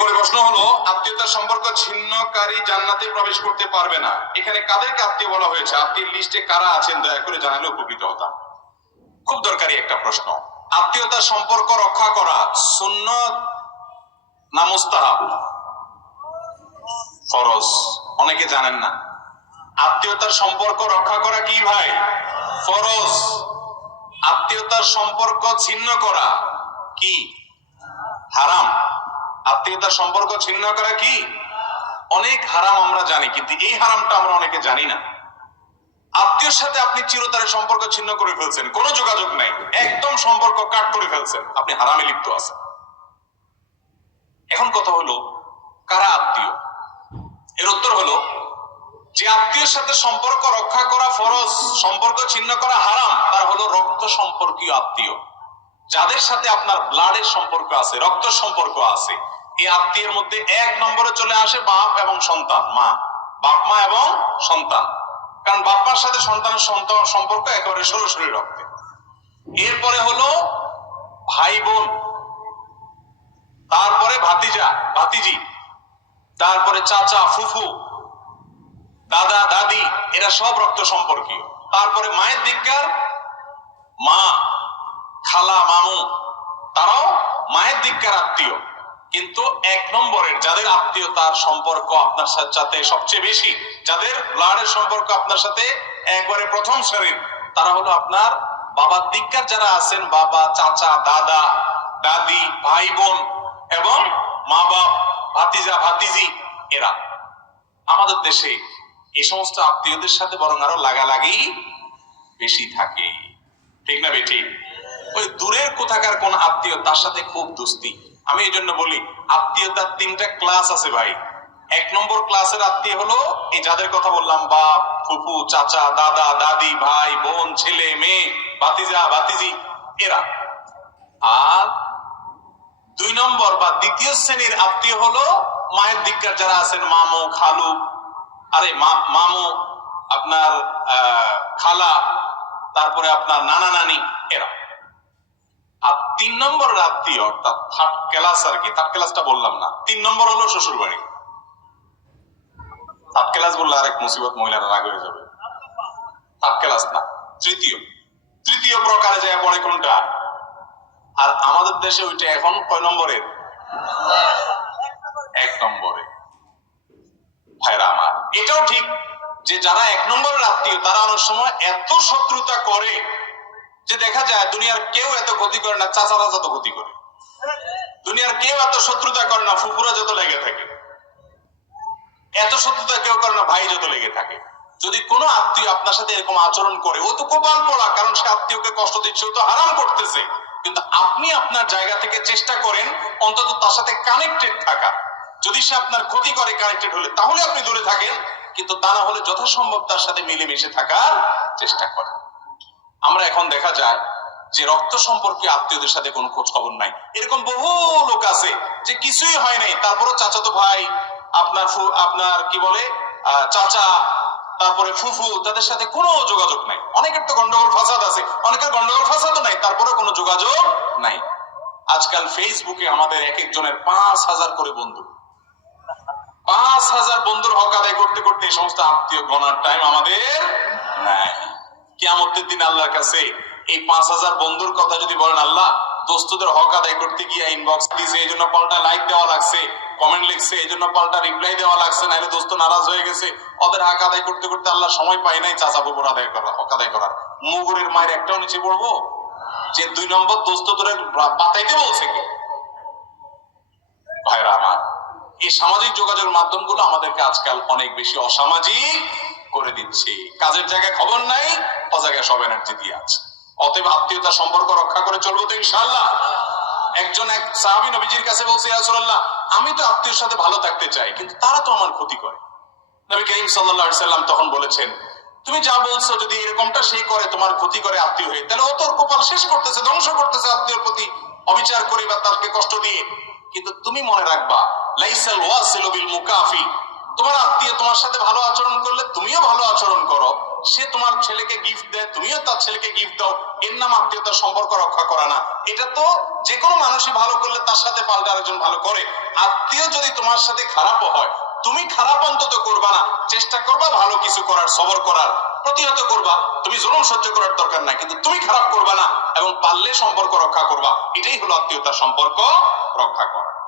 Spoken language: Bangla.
এরপরে প্রশ্ন হলো, আত্মীয়তার সম্পর্ক ছিন্নকারী জান্নাতে প্রবেশ করতে পারবে না। এখানে কাদেরকে আত্মীয় বলা হয়েছে? আত্মীয়ের লিস্টে কারা আছেন দয়া করে জানালে উপকৃত হতাম। খুব দরকারি একটা প্রশ্ন। আত্মীয়তার সম্পর্ক রক্ষা করা সুন্নত না মুস্তাহাব? ফরজ। অনেকে জানেন না আত্মীয়তার সম্পর্ক রক্ষা করা কি ভাই? ফরজ। আত্মীয়তার সম্পর্ক ছিন্ন করা কি? হারাম। আত্মীয়তার সম্পর্ক ছিন্ন করা কি? অনেক হারাম আমরা জানি, কিন্তু এই হারামটা আমরা অনেকে জানি না। আত্মীয়র সাথে আপনি চিরতরের সম্পর্ক ছিন্ন করে ফেলছেন, কোনো যোগাযোগ নাই, একদম সম্পর্ক কাট করে ফেলছেন, আপনি হারামে লিপ্ত আছেন। এখন কথা হলো, কারা আত্মীয়? এর উত্তর হলো, যে আত্মীয়ের সাথে সম্পর্ক রক্ষা করা ফরজ, সম্পর্ক ছিন্ন করা হারাম, তারা হলো রক্ত সম্পর্কীয় আত্মীয়। যাদের সাথে আপনার ব্লাডের সম্পর্ক আছে, রক্ত সম্পর্ক আছে, এই আত্মীয়ের মধ্যে এক নম্বরে চলে আসে বাপ এবং সন্তান, মা, বাপ মা এবং সন্তান। কারণ বাপ্পার সাথে সন্তানের সম্পর্ক একেবারে সরাসরি রক্তে। এরপরে হলো ভাই বোন, তারপরে ভাতিজা ভাতিজি, তারপরে চাচা ফুফু, দাদা দাদি, এরা সব রক্ত সম্পর্কীয়। তারপরে মায়ের দিককার মা, খালা, মামু, তারাও মায়ের দিককার আত্মীয়। কিন্তু এক নম্বরের যাদের আত্মীয়তার সম্পর্ক আপনার সাথে সবচেয়ে বেশি, যাদের ব্লাডের সম্পর্ক আপনার সাথে একবারে প্রথম সারির, তারা হলো আপনার বাবার দিককার যারা আছেন, বাবা, চাচা, দাদা, দাদি, ভাই বোন এবং মা বাপ, ভাতিজা ভাতিজি, এরা। আমাদের দেশে এই সমস্ত আত্মীয়দের সাথে বরং আরো লাগালাগি বেশি থাকে, ঠিক না বেঠিক? ওই দূরের কোথাকার কোন আত্মীয়, তার সাথে খুব দোস্তি। আমি এই জন্য বলি, আত্মীয়তার তিনটা ক্লাস আছে ভাই। এক নম্বর ক্লাসের আত্মীয় হলো এই যাদের কথা বললাম, বাপ, ফুফু, চাচা, দাদা, দাদি, ভাই, বোন, ছেলে, মেয়ে, ভাতিজা ভাতিজি, এরা। আর দুই নম্বর বা দ্বিতীয় শ্রেণীর আত্মীয় হলো মায়ের দিককার যারা আছেন, মামু, খালু, আরে মামু, আপনার খালা, তারপরে আপনার নানা নানি, এরা। আর তিন নম্বর আত্মীয়, অর্থাৎ থার্ড ক্লাস আর কি, থার্ড ক্লাসটা বললাম না, তিন নম্বর হলো শ্বশুর বাড়ি। থার্ড ক্লাস বললে আরেক মুসিবত, মহিলারা রাগ হয়ে যাবে। থার্ড ক্লাস না, তৃতীয় প্রকারে যায় পড়ে কোনটা? আর আমাদের দেশে ওইটা এখন কয় নম্বরের? এক নম্বরে। ভাইরা আমার, এটাও ঠিক যে যারা এক নম্বরের আত্মীয়, তারা অনেক সময় এত শত্রুতা করে যে দেখা যায় দুনিয়ার কেউ এত ক্ষতি করে না, চাচারা যত ক্ষতি করে। দুনিয়ার কেউ এত শত্রুতা করে না, ফুফুরা যত লেগে থাকে। এত শত্রুতা কেউ করে না, ভাই যত লেগে থাকে। যদি কোনো আত্মীয় আপনার সাথে এরকম আচরণ করে, ও তো কপাল পড়া, কারণ সে আত্মীয়কে কষ্ট দিচ্ছে, ও তো হারাম করতেছে। কিন্তু আপনি আপনার জায়গা থেকে চেষ্টা করেন অন্তত তার সাথে কানেক্টেড থাকা। যদি সে আপনার ক্ষতি করে কানেক্টেড হলে, তাহলে আপনি দূরে থাকেন, কিন্তু তা না হলে যথাসম্ভব তার সাথে মিলেমিশে থাকার চেষ্টা করেন। আমরা এখন দেখা যায় যে রক্ত সম্পর্কে আত্মীয়দের সাথে কোনো খোঁজ খবর নাই। এরকম বহু লোক আছে যে কিছুই হয় নাই, তারপরে চাচাতো ভাই, আপনার কি বলে চাচা, তারপরে ফুফু, তাদের সাথে কোনো যোগাযোগ নাই। অনেকের তো গন্ডগোল ফাসাদ আছে, অনেকের গন্ডগোল ফাসাদও নাই, তারপরে কোনো যোগাযোগ নাই। আজকাল ফেসবুকে আমাদের এক একজনের 5,000 করে বন্ধু। 5,000 বন্ধুর হক আদায় করতে করতে এই সমস্ত আত্মীয় গণার টাইম আমাদের নাই। কিয়ামতের দিন আল্লাহর কাছে এই 5,000 বন্ধুর কথা যদি বলেন, আল্লাহ দোস্তদের হক আদায় করতে গিয়ে ইনবক্স দিয়েছে, এই জন্য পাল্টা লাইক দেওয়া লাগছে, কমেন্ট লিখছে, এই জন্য পাল্টা রিপ্লাই দেওয়া লাগছে, নাহলে দোস্ত নারাজ হয়ে গেছে, ওদের হক আদায় করতে করতে আল্লাহ সময় পায় নাই চাচা বাবুর আদায় করা, হক আদায় করার। মুগুরের মায়ের একটাও নিচে পড়বো যে 2 নম্বর দোস্ত তোরে পাতাইতে বলছে কি? ভাইরা আমার, এই সামাজিক যোগাযোগের মাধ্যমগুলো আমাদেরকে আজকাল অনেক বেশি অসামাজিক করে দিচ্ছে। কাজের জায়গায় খবর নাই, অজায়গায় সব এনার্জি দিয়ে আছে। অতএব আত্মীয়তার সম্পর্ক রক্ষা করে চলবো তো ইনশাআল্লাহ। এক সাহাবী নবীজির কাছে বলছে, ইয়া রাসূলুল্লাহ, আমি তো আত্মীয়ের সাথে ভালো থাকতে চাই, কিন্তু তারা তো আমার ক্ষতি করে। নবী করিম সাল্লাল্লাহু আলাইহি সাল্লাম তখন বলেছেন, তুমি যা বলছো, যদি এরকমটা সেই করে, তোমার ক্ষতি করে আত্মীয় হয়ে, তাহলে ও তোর কপাল শেষ করতেছে, ধ্বংস করতেছে আত্মীয়ের প্রতি অবিচার করে বা তাকে কষ্ট দিয়ে। কিন্তু তুমি মনে রাখবা, লাইসাল ওয়াসিলু বিল মুকাফি, তোমার আত্মীয় তোমার সাথে ভালো আচরণ করলে তুমিও ভালো আচরণ করো, সে তোমার ছেলেকে গিফট দেয়, তুমিও তার ছেলেকে গিফট দাও, এর নাম আত্মীয়তার সম্পর্ক রক্ষা করা না। এটা তো যে কোনো মানুষই ভালো করলে তার সাথে পাল্টা আরেকজন ভালো করে। আত্মীয় যদি তোমার সাথে খারাপও হয়, তুমি খারাপ অন্তত করবা না, চেষ্টা করবা ভালো কিছু করার, সবর করার, প্রতিহত করবা। তুমি জুলুম সহ্য করার দরকার নাই, কিন্তু তুমি খারাপ করবা না এবং পারলে সম্পর্ক রক্ষা করবা। এটাই হলো আত্মীয়তার সম্পর্ক রক্ষা করা।